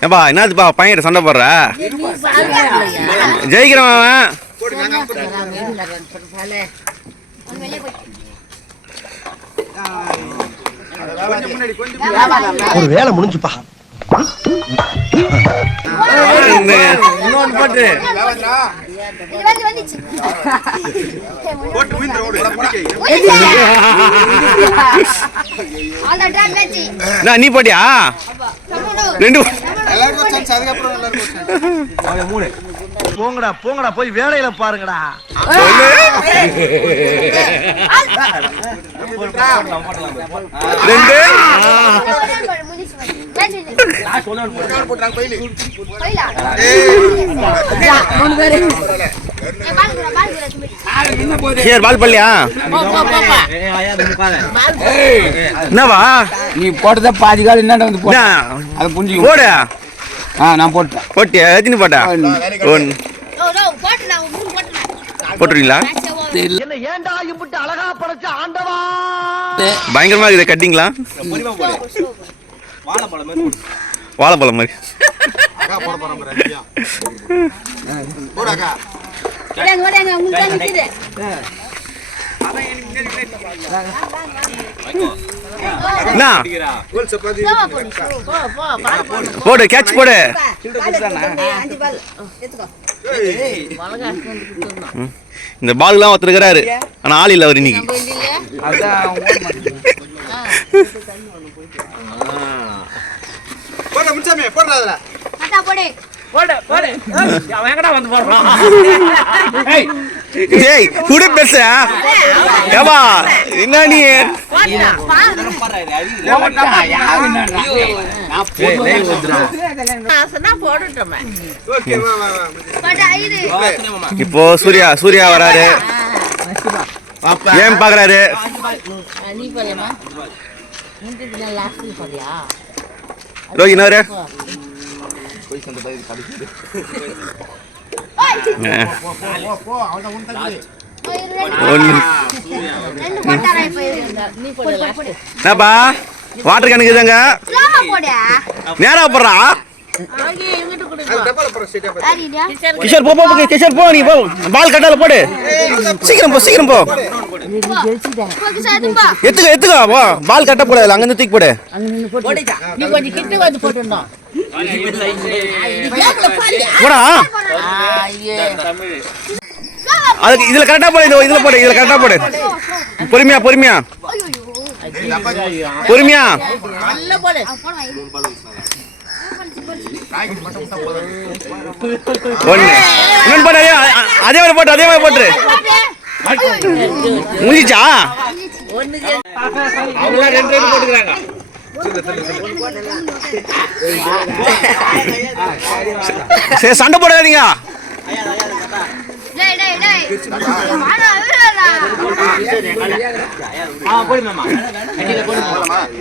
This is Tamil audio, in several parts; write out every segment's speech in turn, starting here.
ஏப்பா என்னதுப்பா பையன் சண்டை போடுற? ஜெயிக்கிறவன் அவன். ஒரு வேலை முடிஞ்சுப்பா. இன்னொன்று போட்டு. நீ போட்டியா? ரெண்டு போங்கடா போங்கடா போய் வேலையில பாருங்கடா. ரெண்டு. சரி பால் பள்ளியா என்னவா? நீ போட்டத பாதி கால் என்னடா வந்து போட்ட என்ன? அதை புரிஞ்சுக்க. போடு. ஆ நான் போட்டேன் போட்டியா எத்தனை போட்டா? ஒன்று போட்டுருவீங்களா என்ன ஏன்டா இம்புட்டு அழகா படைச்ச ஆண்டவா? பயங்கரமா இருக்குது கட்டிங்களா? வாழைப்பழம் மாதிரி என்ன போடு கேட்ச் போடு. இந்த பால்லாம் ஒருத்தர் இருக்கிறாரு ஆனா ஆள் இல்லை அவர் இன்னைக்கு. ஏய் குடு பேச. ஏமா என்ன நீ? இப்போ சூர்யா சூர்யா வராரு. ஏன் பாக்குறாரு? ரோகி என்ன ஒன்று என்னப்பா? வாட்டர் கணக்கு தாங்க நேரா போடுறா? கிஷோர் போ போ போ, கிஷோர் போ நீ போ. பால் கட்டால போடு. சீக்கிரம் போ சீக்கிரம் போ. எத்துக்க எத்துக்க போ பால் கட்ட போடாது அங்க இருந்து தூக்கி போடு. நீ கொஞ்சம் கிட்ட வந்து போட்டுருந்தோம் போடா. அதுக்கு இதுல கரெக்டா போடு இது இதுல போடு இதுல கரெக்டா போடு. பொறுமையா பொறுமையா. பொறுமையா. போடு அதே அதே மாதிரி போட்டு அதே மாதிரி போட்டுரு. முடிச்சா ஒண்ணு சரி சண்டை போடாதீங்க.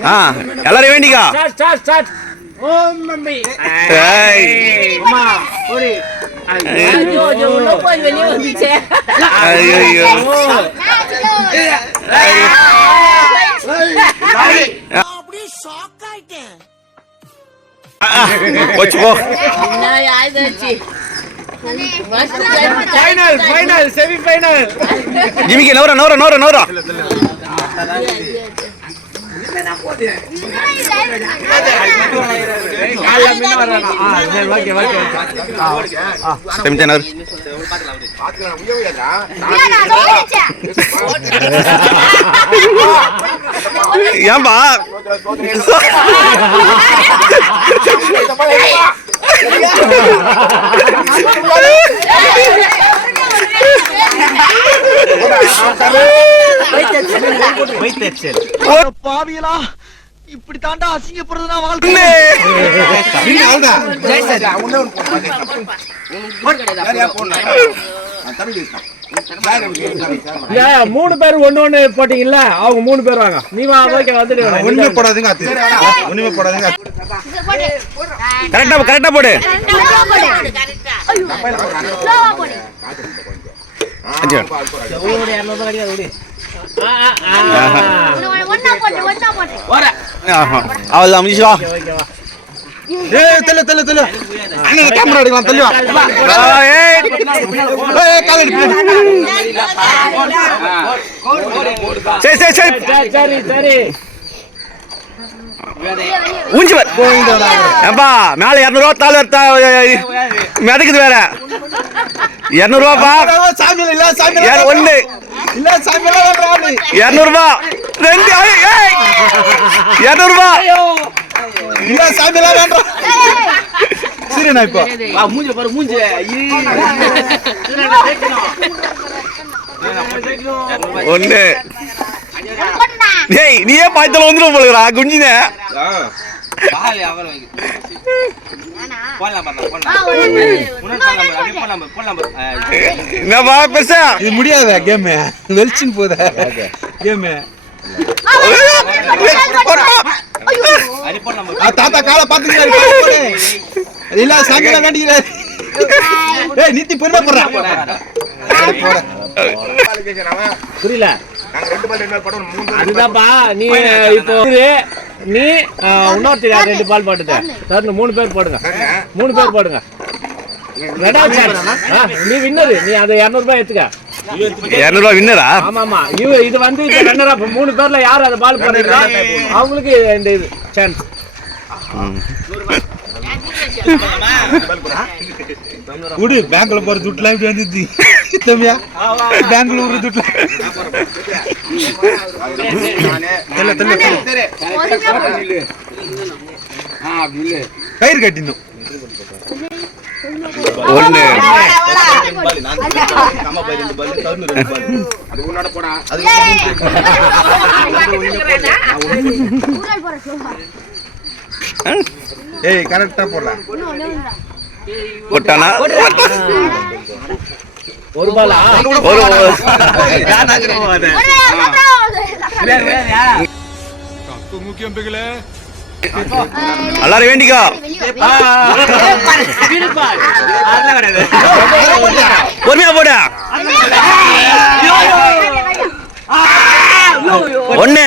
ஆ எல்லாரும் வேண்டிக்கா. ஏய். ஐயோ ஐயோ, உள்ள போய் வெளியே வந்துச்சே ஐயோ போச்சு போ என்ன ஆயிடுச்சு ஃபைனல் ஃபைனல் செமி ஃபைனல் ஜிமிக்கு நவரா நவரா செமிச்சா நவர் ஏன்பா? பாவியலா இப்படி தாண்டா அசிங்கப்படுறதுனா அண்ணே. மூணு பேர் ஒண்ணு ஒண்ணு போட்டீங்கல்ல அவங்க மூணு பேர் வாங்க நீ வந்துட்டு ஒண்ணுமே போடாதீங்க அத்து ஒண்ணுமே போடாதீங்க கரெக்டா கரெக்டா போடு. ஓகேவா ஏய் தள்ளு தள்ளு தள்ளு அண்ணா கேமரா எடுக்கலாம் வா ஏய் ஏய் கால் எடுத்து சரி சரி சரி சரி சரி ஊஞ்சி வர் ஏப்பா மேல இரநூறுவா தாள் மிதக்குது வேற இரநூறுவாப்பா. சாமி இல்ல சாமி யார் ஒண்ணு. இல்ல சாமி இல்ல வேண்டாம் நீ இரநூறுபா ரெண்டு இரநூறுபா இல்ல சாமி இல்ல வேண்டாம் சரி நான் இப்போ. ஒண்ணு. போட்டுடா ஏய் நீயே பாய்த்தல வந்துடும் போலுடா குஞ்சின. என்னப்பா பெருசா? இது முடியாத கேம்? வெளிச்சின் போத? கேம்? தாத்தா காலை பாத்துக்கிறாரு இல்ல சாமி எல்லாம் வேண்டிக்கிறாரு. ஏய் நித்தி பொறுமை போடுறா. புரியல. அதுதான்ப்பா நீ இப்போ. நீ இன்னொருத்தர் யார் ரெண்டு பால் போட்டுது சார் மூணு பேர் போடுங்க. மூணு பேர் போடுங்க. ரெண்டாவது. ஆ, நீ வின்னரு நீ அந்த இரநூறுபா எடுத்துக்க இரநூறுவா வின்னரா ஆமா ஆமா இவ இது வந்து இப்ப ரன்னரா மூணு பேர்ல யார் அந்த பால் போடுறீங்களோ அவங்களுக்கு இந்த இது சான்ஸ் விடு பேங்க்ல போற துட்டுலாம் இப்படி வந்துச்சு தம்பியா ஒரு துட்டுல தெல்ல தெல்ல கயிறு கட்டினோம் ஒண்ணு ஏய் கரெக்டா போடுறா போட்டானா ஒரு பாலா ஒரு எல்லாரும் வேண்டிக்கோ. பொறுமையா போடு. ஒண்ணு.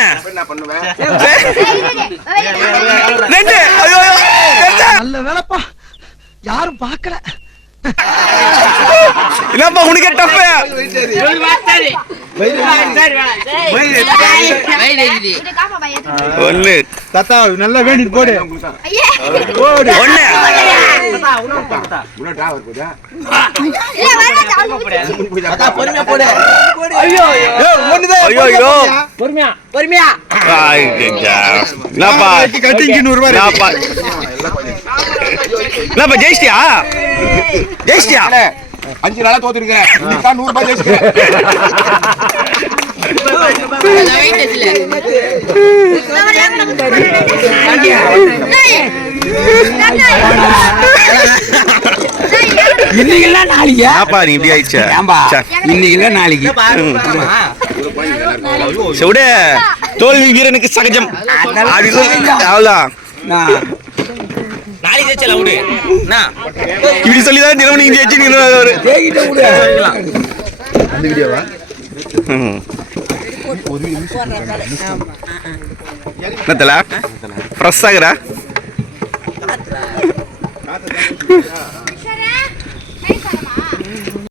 ரெண்டு. நல்ல வேலைப்பா. யாரும் பார்க்கல. என்னப்பா உனக்கே டப்பு ஒண்ணு. தாத்தா நல்லா வேண்டிட்டு போடு. ஐயோ, ஐயோ. பொறுமையா. ஐ, ஐயா. என்னப்பா? கட்டிங்கு நூறு ரூபாய் என்னப்பா? என்னப்பா ஜெயிச்சிட்டியா? ஜெயிச்சிட்டியா? அஞ்சு நாளா தோத்துருக்கேன். இன்னைக்கு நூறு ரூபாய் இன்னைக்கு நாளைக்கு? என்னப்பா நீ இப்படி ஆயிடுச்ச? ச்சே. இன்னைக்கு நாளைக்கு. செவிட தோல்வி வீரனுக்கு சகஜம். அப்படி சொல்லி இப்படி சொல்லிதான் தினமும் நீங்க ஜெயிச்சு நீங்க ஒரு ம். என்னத்தல? ஃப்ரெஷ் ஆகுறா?